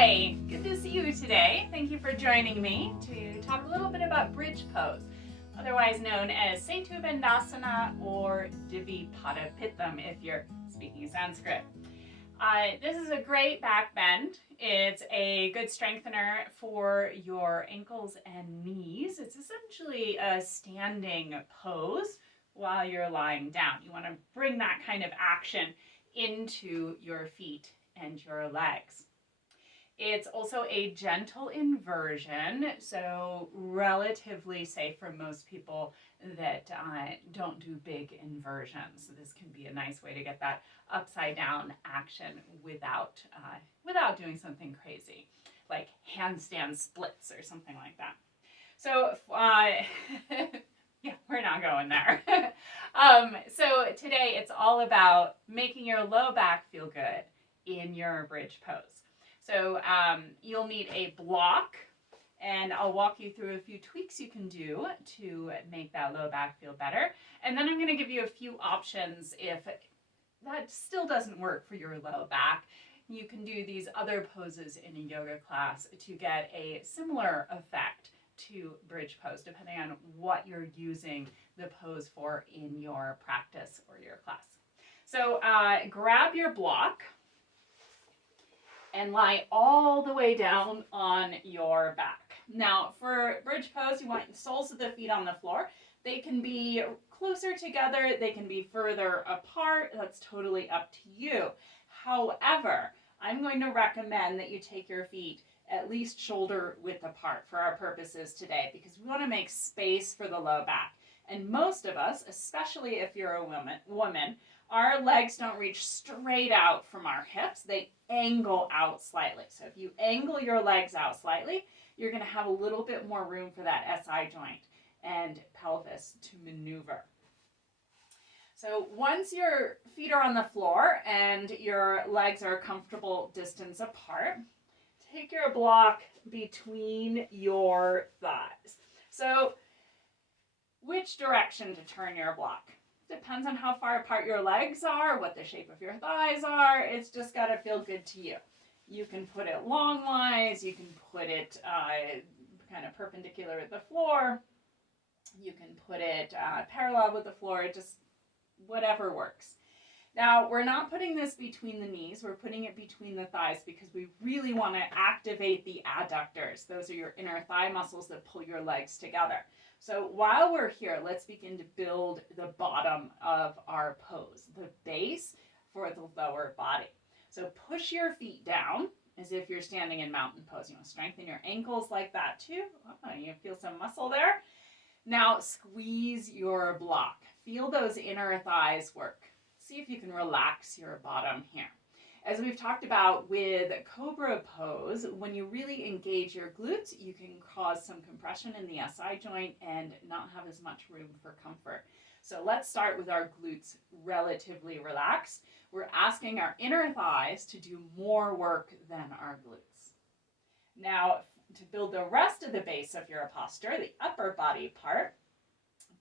Hi, good to see you today. Thank you for joining me to talk a little bit about bridge pose, otherwise known as Setu Bandhasana or Divipada Pitham if you're speaking Sanskrit. This is a great back bend. It's a good strengthener for your ankles and knees. It's essentially a standing pose while you're lying down. You want to bring that kind of action into your feet and your legs. It's also a gentle inversion, so relatively safe for most people that don't do big inversions. So this can be a nice way to get that upside down action without doing something crazy, like handstand splits or something like that. So yeah, we're not going there. So today it's all about making your low back feel good in your bridge pose. So you'll need a block, and I'll walk you through a few tweaks you can do to make that low back feel better. And then I'm going to give you a few options if that still doesn't work for your low back. You can do these other poses in a yoga class to get a similar effect to bridge pose, depending on what you're using the pose for in your practice or your class. So grab your block and lie all the way down on your back. Now, for bridge pose, you want the soles of the feet on the floor. They can be closer together, they can be further apart. That's totally up to you. However, I'm going to recommend that you take your feet at least shoulder width apart for our purposes today, because we want to make space for the low back. And most of us, especially if you're a woman, our legs don't reach straight out from our hips. They angle out slightly. So if you angle your legs out slightly, you're going to have a little bit more room for that SI joint and pelvis to maneuver. So once your feet are on the floor and your legs are a comfortable distance apart, take your block between your thighs. So which direction to turn your block? Depends on how far apart your legs are, what the shape of your thighs are. It's just got to feel good to you. You can put it longwise. You can put it kind of perpendicular with the floor. You can put it parallel with the floor. Just whatever works. Now, we're not putting this between the knees. We're putting it between the thighs because we really want to activate the adductors. Those are your inner thigh muscles that pull your legs together. So while we're here, let's begin to build the bottom of our pose, the base for the lower body. So push your feet down as if you're standing in mountain pose. You want to strengthen your ankles like that too. Oh, you feel some muscle there. Now squeeze your block. Feel those inner thighs work. See if you can relax your bottom here. As we've talked about with Cobra pose, when you really engage your glutes, you can cause some compression in the SI joint and not have as much room for comfort. So let's start with our glutes relatively relaxed. We're asking our inner thighs to do more work than our glutes. Now, to build the rest of the base of your posture, the upper body part,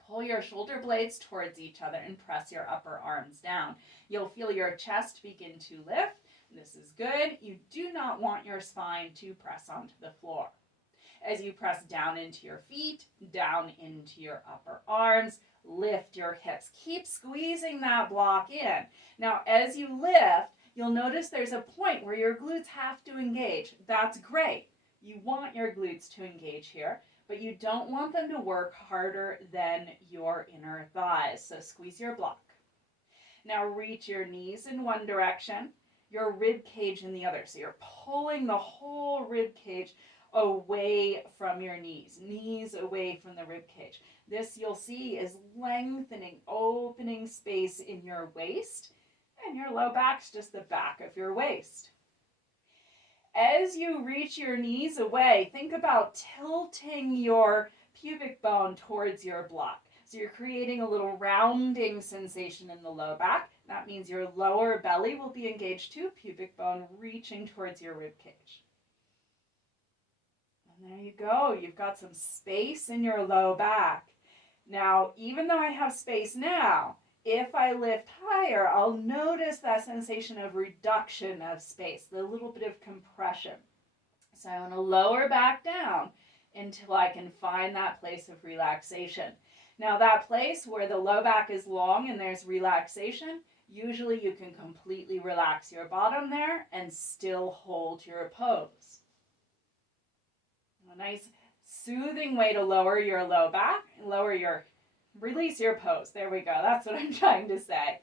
pull your shoulder blades towards each other and press your upper arms down. You'll feel your chest begin to lift. This is good. You do not want your spine to press onto the floor. As you press down into your feet, down into your upper arms, lift your hips. Keep squeezing that block in. Now, as you lift, you'll notice there's a point where your glutes have to engage. That's great. You want your glutes to engage here, but you don't want them to work harder than your inner thighs. So squeeze your block. Now reach your knees in one direction, your rib cage in the other. So you're pulling the whole rib cage away from your knees away from the rib cage. This you'll see is lengthening, opening space in your waist, and your low back's just the back of your waist. As you reach your knees away, think about tilting your pubic bone towards your block. So you're creating a little rounding sensation in the low back. That means your lower belly will be engaged too, pubic bone reaching towards your rib cage. And there you go. You've got some space in your low back. Now, even though I have space now, if I lift higher, I'll notice that sensation of reduction of space, the little bit of compression. So I want to lower back down until I can find that place of relaxation. Now that place where the low back is long and there's relaxation, usually you can completely relax your bottom there and still hold your pose. A nice soothing way to lower your low back, release your pose. There we go. That's what I'm trying to say,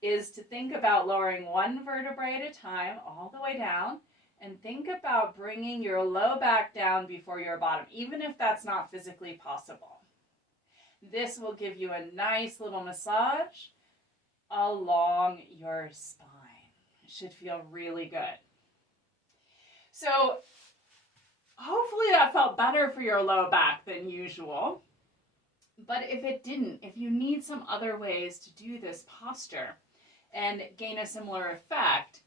is to think about lowering one vertebrae at a time all the way down, and think about bringing your low back down before your bottom, even if that's not physically possible. This will give you a nice little massage along your spine. It should feel really good. So hopefully that felt better for your low back than usual. But if it didn't, if you need some other ways to do this posture and gain a similar effect,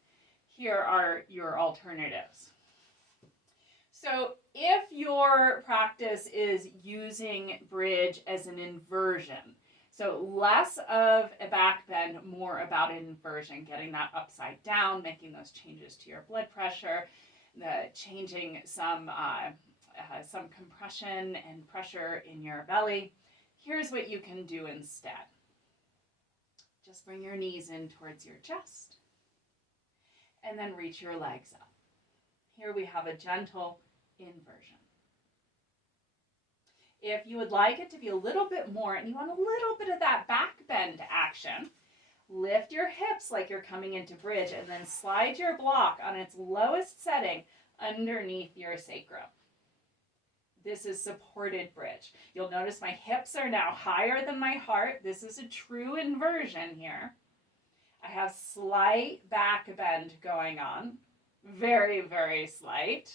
here are your alternatives. So if your practice is using bridge as an inversion, so less of a back bend, more about an inversion, getting that upside down, making those changes to your blood pressure, changing some compression and pressure in your belly, here's what you can do instead. Just bring your knees in towards your chest and then reach your legs up. Here we have a gentle inversion. If you would like it to be a little bit more and you want a little bit of that back bend action, lift your hips like you're coming into bridge and then slide your block on its lowest setting underneath your sacrum. This is supported bridge. You'll notice my hips are now higher than my heart. This is a true inversion here. I have slight back bend going on. Very, very slight.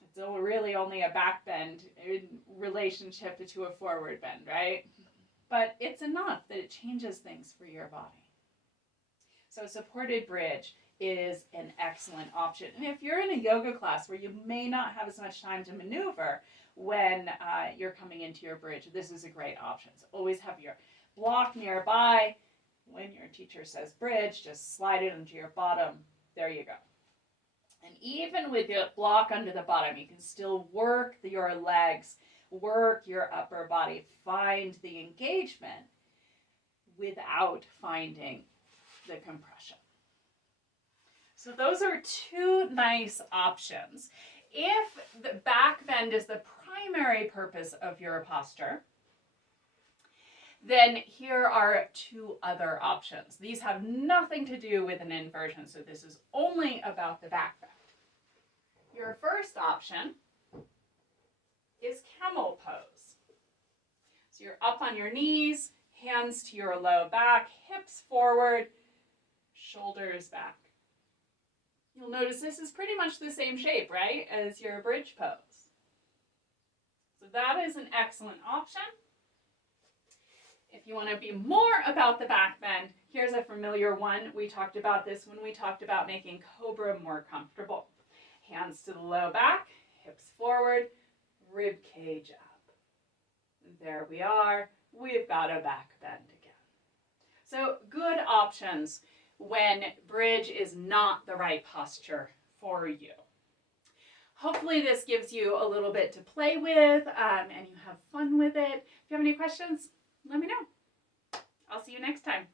It's really only a back bend in relationship to a forward bend, right? But it's enough that it changes things for your body. So supported bridge is an excellent option. And if you're in a yoga class where you may not have as much time to maneuver when you're coming into your bridge, this is a great option. So always have your block nearby. When your teacher says bridge, just slide it into your bottom. There you go. And even with your block under the bottom, you can still work your legs, work your upper body, find the engagement without finding the compression. So those are two nice options. If the back bend is the primary purpose of your posture, then here are two other options. These have nothing to do with an inversion, so this is only about the back bend. Your first option is camel pose. So you're up on your knees, hands to your low back, hips forward, shoulders back. You'll notice this is pretty much the same shape, right, as your bridge pose. So that is an excellent option. If you want to be more about the back bend, here's a familiar one. We talked about this when we talked about making cobra more comfortable. Hands to the low back, hips forward, rib cage up. And there we are. We've got a back bend again. So good options when bridge is not the right posture for you. Hopefully this gives you a little bit to play with and you have fun with it. If you have any questions, let me know. I'll see you next time.